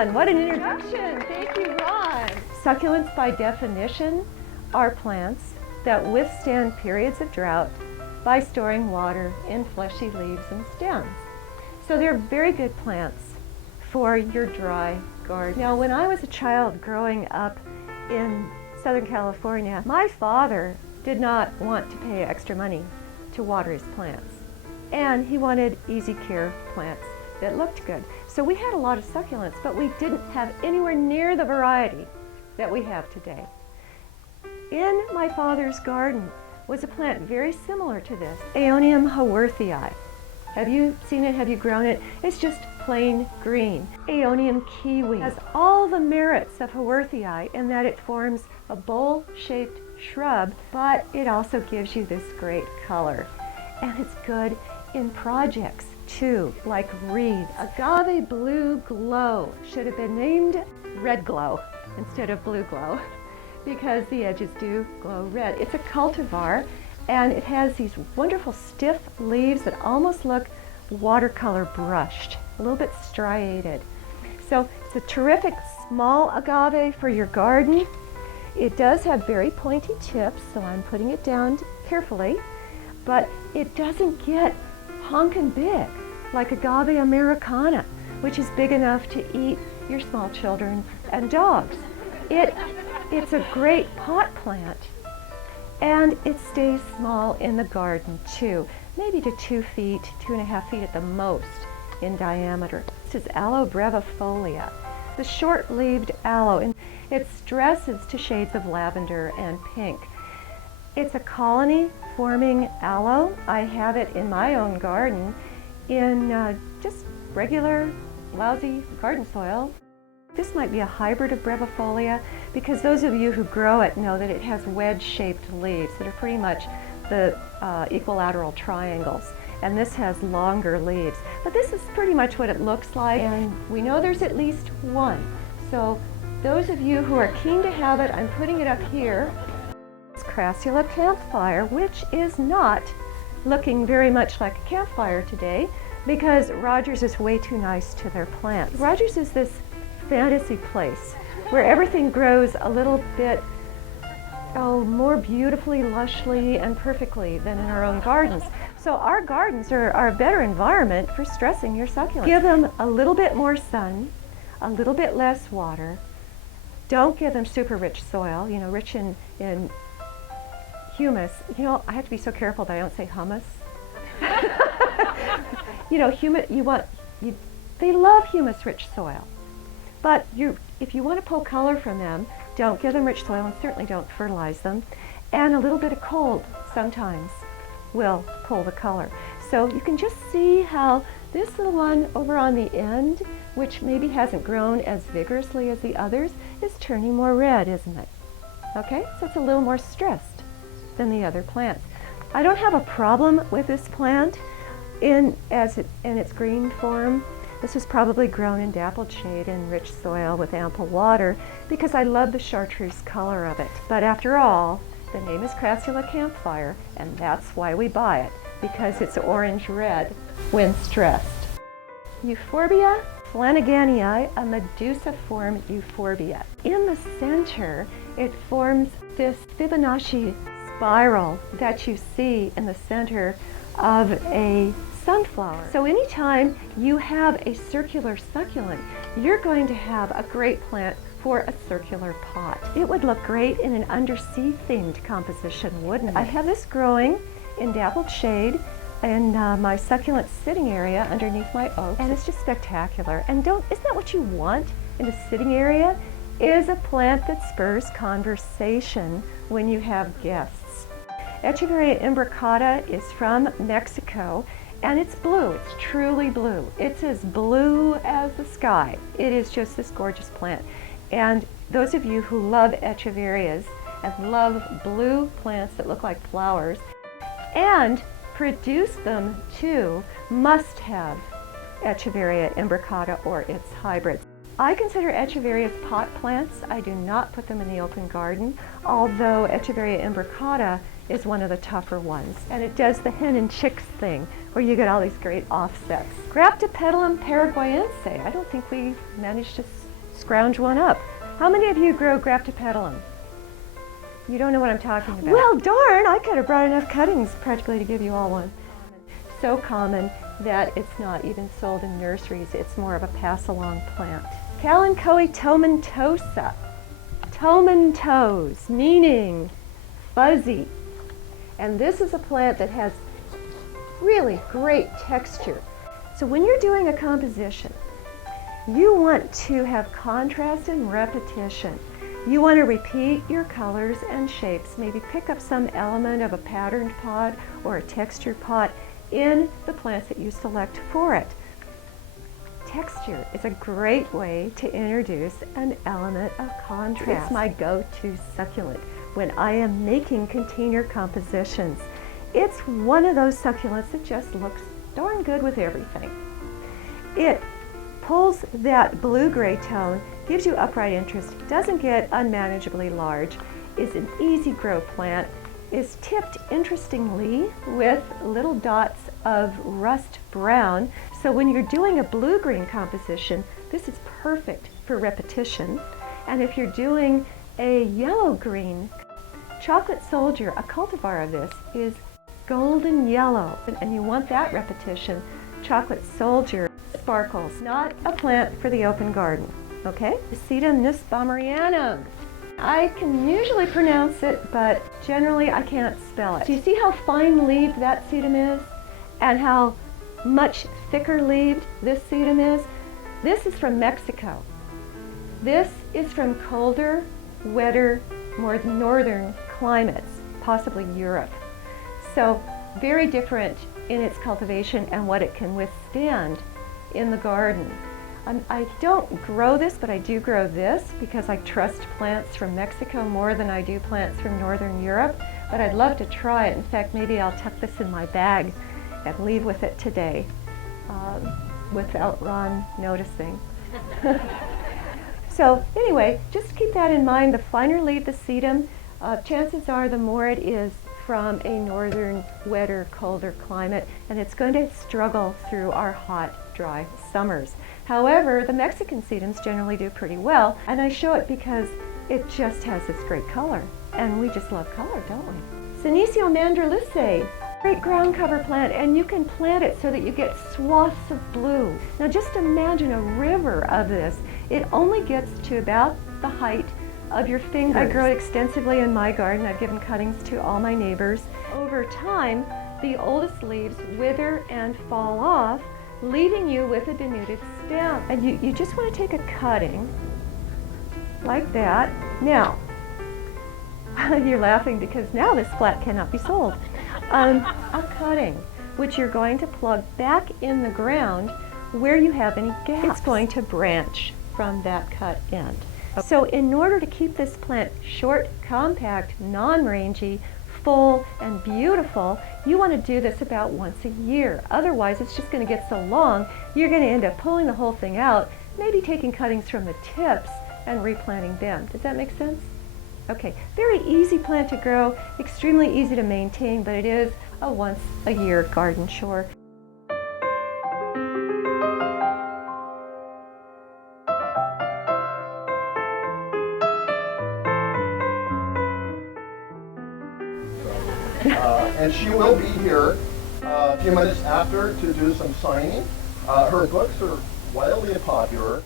Ron, what an introduction. Thank you, Ron. Succulents, by definition, are plants that withstand periods of drought by storing water in fleshy leaves and stems. So they're very good plants for your dry garden. Now, when I was a child growing up in Southern California, my father did not want to pay extra money to water his plants. And he wanted easy care plants that looked good. So we had a lot of succulents, but we didn't have anywhere near the variety that we have today. In my father's garden was a plant very similar to this, Aeonium haworthii. Have you seen it? Have you grown it? It's just plain green. Aeonium kiwi has all the merits of haworthii in that it forms a bowl-shaped shrub, but it also gives you this great color. And it's good in projects too, like wreaths. Agave Blue Glow should have been named Red Glow instead of Blue Glow because the edges do glow red. It's a cultivar and it has these wonderful stiff leaves that almost look watercolor brushed, a little bit striated. So it's a terrific small agave for your garden. It does have very pointy tips, so I'm putting it down carefully, but it doesn't get honkin' big like Agave Americana, which is big enough to eat your small children and dogs. It's a great pot plant, and it stays small in the garden too, maybe to 2 feet, 2.5 feet at the most in diameter. This is Aloe brevifolia, the short-leaved aloe, and it stresses to shades of lavender and pink. It's a colony-forming aloe. I have it in my own garden in just regular, lousy garden soil. This might be a hybrid of brevifolia because those of you who grow it know that it has wedge-shaped leaves that are pretty much the equilateral triangles. And this has longer leaves. But this is pretty much what it looks like, and we know there's at least one. So those of you who are keen to have it, I'm putting it up here. It's Crassula campfire, which is not looking very much like a campfire today because Rogers is way too nice to their plants. Rogers is this fantasy place where everything grows a little bit more beautifully, lushly, and perfectly than in our own gardens. So our gardens are a better environment for stressing your succulents. Give them a little bit more sun, a little bit less water. Don't give them super rich soil, rich in humus. I have to be so careful that I don't say hummus. They love humus-rich soil. But if you want to pull color from them, don't give them rich soil and certainly don't fertilize them. And a little bit of cold sometimes will pull the color. So you can just see how this little one over on the end, which maybe hasn't grown as vigorously as the others, is turning more red, isn't it? Okay, so it's a little more stressed than the other plants. I don't have a problem with this plant in its green form. This was probably grown in dappled shade in rich soil with ample water because I love the chartreuse color of it. But after all, the name is Crassula campfire, and that's why we buy it, because it's orange-red when stressed. Euphorbia flanaganii, a medusa-form euphorbia. In the center, it forms this Fibonacci spiral that you see in the center of a sunflower. So anytime you have a circular succulent, you're going to have a great plant for a circular pot. It would look great in an undersea themed composition, wouldn't it? I have this growing in dappled shade in my succulent sitting area underneath my oaks, and it's just spectacular. And isn't that what you want in a sitting area? Is a plant that spurs conversation when you have guests. Echeveria imbricata is from Mexico, and it's blue. It's truly blue. It's as blue as the sky. It is just this gorgeous plant. And those of you who love echeverias and love blue plants that look like flowers and produce them too must have Echeveria imbricata or its hybrids. I consider Echeverias pot plants. I do not put them in the open garden, although Echeveria imbricata is one of the tougher ones. And it does the hen and chicks thing, where you get all these great offsets. Graptopetalum paraguayense. I don't think we managed to scrounge one up. How many of you grow Graptopetalum? You don't know what I'm talking about. Well, darn, I could have brought enough cuttings practically to give you all one. So common that it's not even sold in nurseries. It's more of a pass-along plant. Kalanchoe tomentosa. Tomentos, meaning fuzzy. And this is a plant that has really great texture. So when you're doing a composition, you want to have contrast and repetition. You want to repeat your colors and shapes, maybe pick up some element of a patterned pot or a textured pot in the plants that you select for it. Texture is a great way to introduce an element of contrast. It's my go-to succulent when I am making container compositions. It's one of those succulents that just looks darn good with everything. It pulls that blue-gray tone, gives you upright interest, doesn't get unmanageably large, is an easy grow plant, is tipped interestingly with little dots of rust brown. So when you're doing a blue-green composition, this is perfect for repetition. And if you're doing a yellow-green, Chocolate Soldier, a cultivar of this, is golden yellow, and you want that repetition. Chocolate Soldier sparkles, not a plant for the open garden, okay? Sedum nussbaumerianum. I can usually pronounce it, but generally I can't spell it. Do you see how fine-leaved that sedum is? And how much thicker-leaved this sedum is? This is from Mexico. This is from colder, wetter, more northern climates, possibly Europe. So very different in its cultivation and what it can withstand in the garden. I don't grow this, but I do grow this because I trust plants from Mexico more than I do plants from Northern Europe. But I'd love to try it. In fact, maybe I'll tuck this in my bag and leave with it today without Ron noticing. So anyway, just keep that in mind. The finer leaf the sedum, chances are the more it is from a northern, wetter, colder climate, and it's going to struggle through our hot, dry summers. However, the Mexican sedums generally do pretty well, and I show it because it just has this great color, and we just love color, don't we? Senecio mandrilice, great ground cover plant, and you can plant it so that you get swaths of blue. Now just imagine a river of this. It only gets to about the height of your fingers. I grow it extensively in my garden. I've given cuttings to all my neighbors. Over time, the oldest leaves wither and fall off, leaving you with a denuded stem. And you just want to take a cutting like that. Now, you're laughing because now this plant cannot be sold. A cutting, which you're going to plug back in the ground where you have any gaps. It's going to branch from that cut end. So in order to keep this plant short, compact, non-rangy, full, and beautiful, you want to do this about once a year. Otherwise, it's just going to get so long, you're going to end up pulling the whole thing out, maybe taking cuttings from the tips and replanting them. Does that make sense? Okay, very easy plant to grow, extremely easy to maintain, but it is a once a year garden chore. And she will be here a few minutes after to do some signing. Her books are wildly popular.